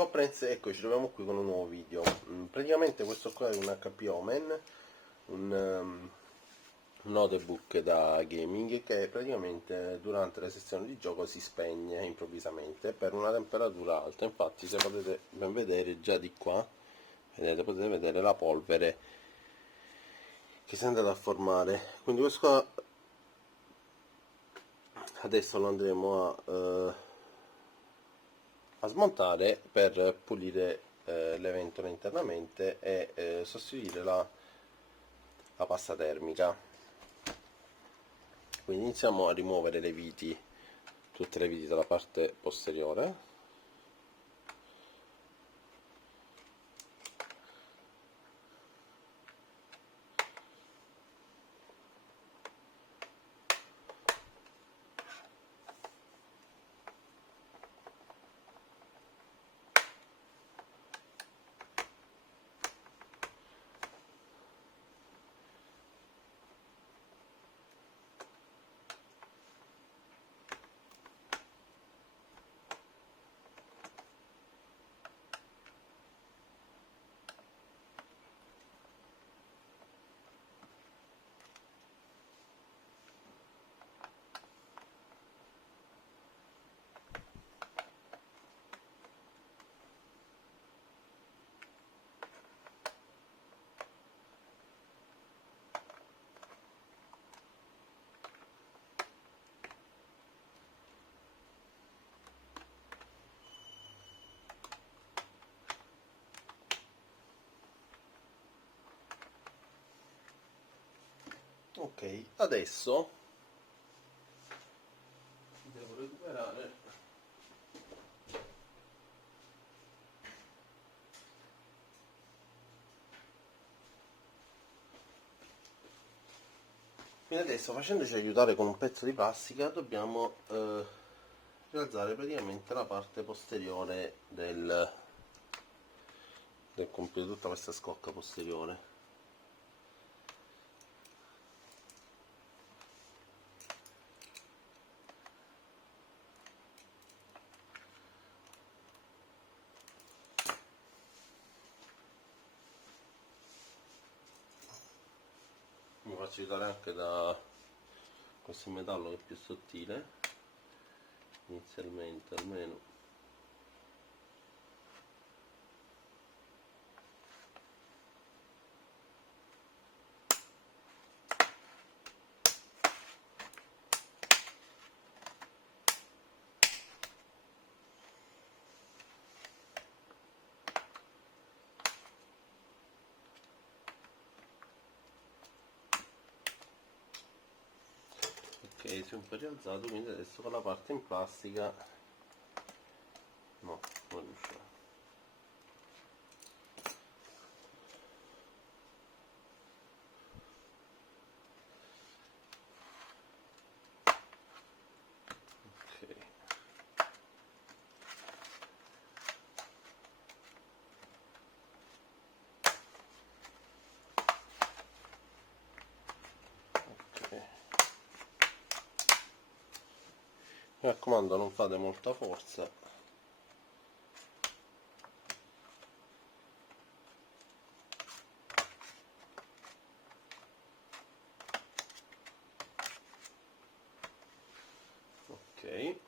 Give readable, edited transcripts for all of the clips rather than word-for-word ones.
comprense, ecco, ci troviamo qui con un nuovo video. Praticamente questo qua è un HP Omen, un notebook da gaming che praticamente durante le sessioni di gioco si spegne improvvisamente per una temperatura alta. Infatti, se potete ben vedere già di qua, vedete, potete vedere la polvere che si è andata a formare. Quindi questo qua adesso lo andremo a smontare per pulire le ventole internamente e sostituire la pasta termica. Quindi iniziamo a rimuovere le viti, tutte le viti dalla parte posteriore. Ok, adesso devo recuperare quindi adesso, facendoci aiutare con un pezzo di plastica, dobbiamo rialzare praticamente la parte posteriore del computer, tutta questa scocca posteriore. Mi faccio aiutare anche da questo metallo che è più sottile, inizialmente almeno. Ok, si è un po' rialzato, quindi adesso con la parte in plastica no, non riusciamo. Ok. Ok. Mi raccomando, non fate molta forza. Ok.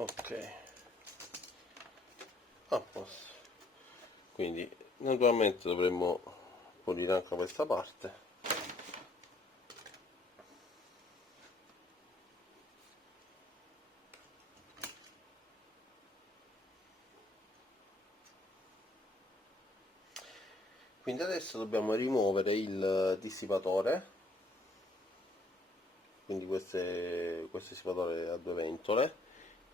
Ok, a posto. Quindi Naturalmente dovremmo pulire anche questa parte. Quindi adesso dobbiamo rimuovere il dissipatore, quindi questo dissipatore a due ventole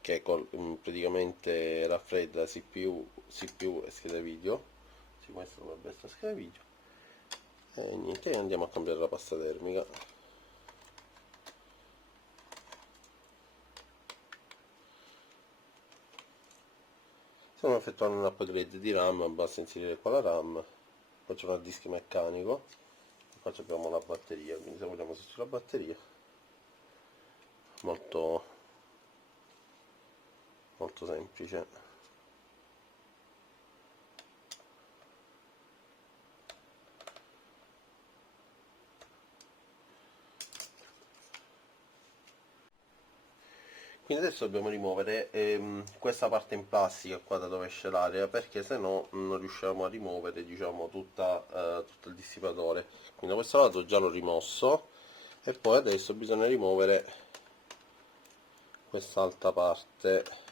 che praticamente raffredda CPU e scheda video. Sì, questo dovrebbe essere scheda video. E niente, andiamo a cambiare la pasta termica. Stiamo effettuando un upgrade di RAM, basta inserire qua la RAM, poi c'è un hard disk meccanico, e qua abbiamo la batteria, quindi se vogliamo sostituire la batteria, molto molto semplice. Quindi adesso dobbiamo rimuovere questa parte in plastica qua da dove esce l'aria, perché se no non riusciamo a rimuovere, diciamo, tutto il dissipatore. Quindi da questo lato già l'ho rimosso, e poi adesso bisogna rimuovere quest'altra parte.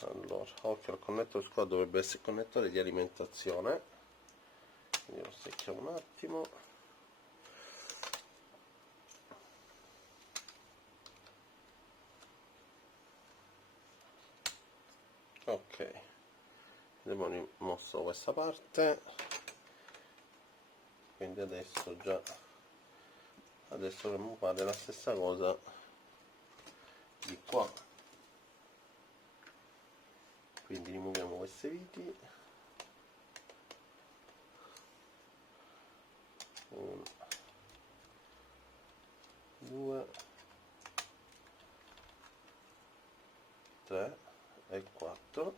Allora, occhio al connettore, qua dovrebbe essere il connettore di alimentazione, quindi lo secchiamo un attimo. Ok, abbiamo rimosso questa parte, quindi adesso dovremmo fare la stessa cosa di qua. Quindi rimuoviamo queste viti, 1, 2, 3 e 4.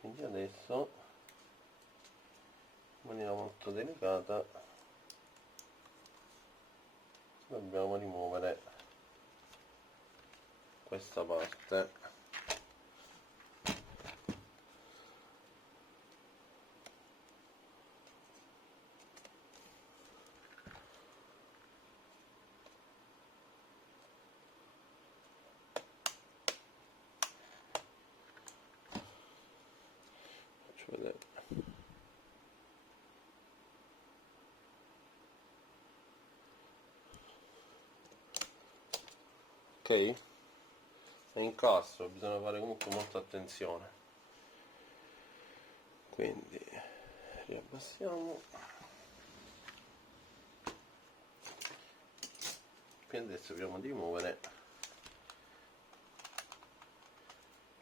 Quindi adesso in maniera molto delicata dobbiamo rimuovere questa parte. Faccio vedere. Ok? È incastro, bisogna fare comunque molta attenzione. Quindi riabbassiamo. Quindi adesso dobbiamo rimuovere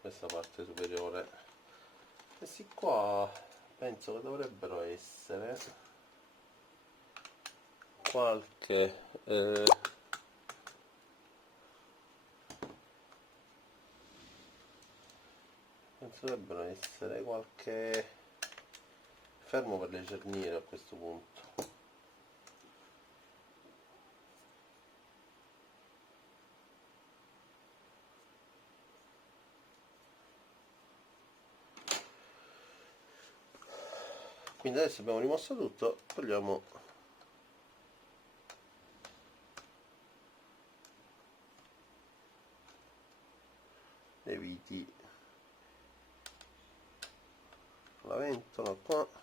questa parte superiore. Questi qua penso che dovrebbero essere qualche penso dovrebbero essere qualche fermo per le cerniere a questo punto. Quindi adesso abbiamo rimosso tutto, togliamo le viti, la ventola qua.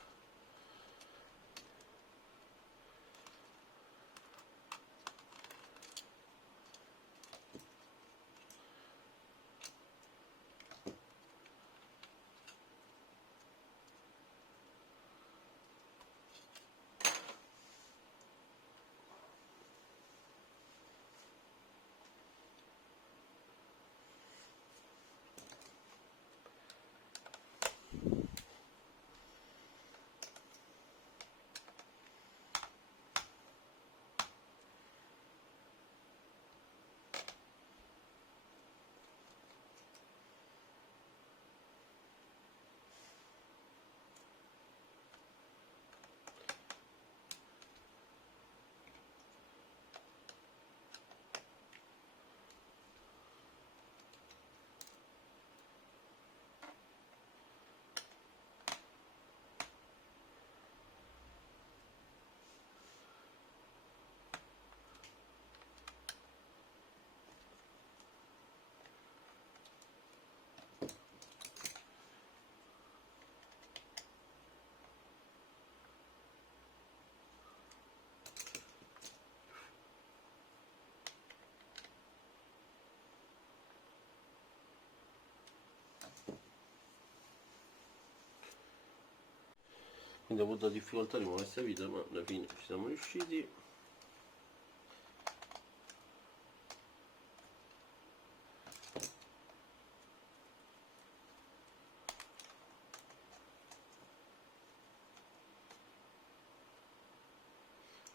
quindi ho avuto difficoltà di muovere questa vita, ma alla fine ci siamo riusciti.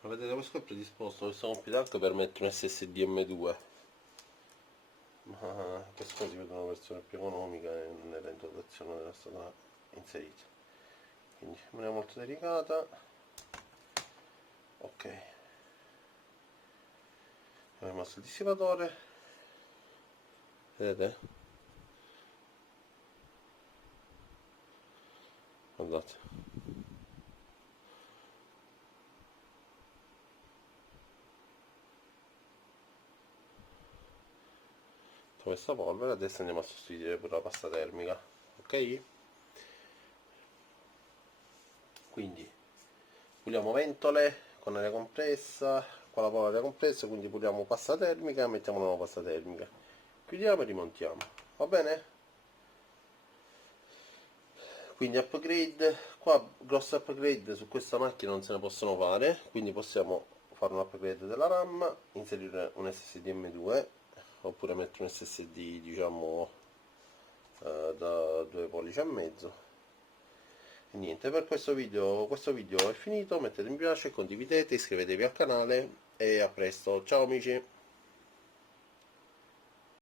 Ma vedete, questo è predisposto, questo computer anche per mettere un SSD M2, ma questo si vede una versione più economica e nella introduzione era stata inserita, quindi non è molto delicata. Ok, abbiamo messo il dissipatore, vedete? Guardate, questa polvere, adesso andiamo a sostituire pure la pasta termica, ok? Quindi puliamo ventole con aria compressa, con la polvere aria compressa, quindi puliamo pasta termica, mettiamo una nuova pasta termica, chiudiamo e rimontiamo, va bene? Quindi upgrade, qua grosse upgrade su questa macchina non se ne possono fare, quindi possiamo fare un upgrade della RAM, inserire un SSD M2 oppure mettere un SSD diciamo da 2 pollici e mezzo. E niente, per questo video è finito, mettete mi piace, condividete, iscrivetevi al canale e a presto, ciao amici!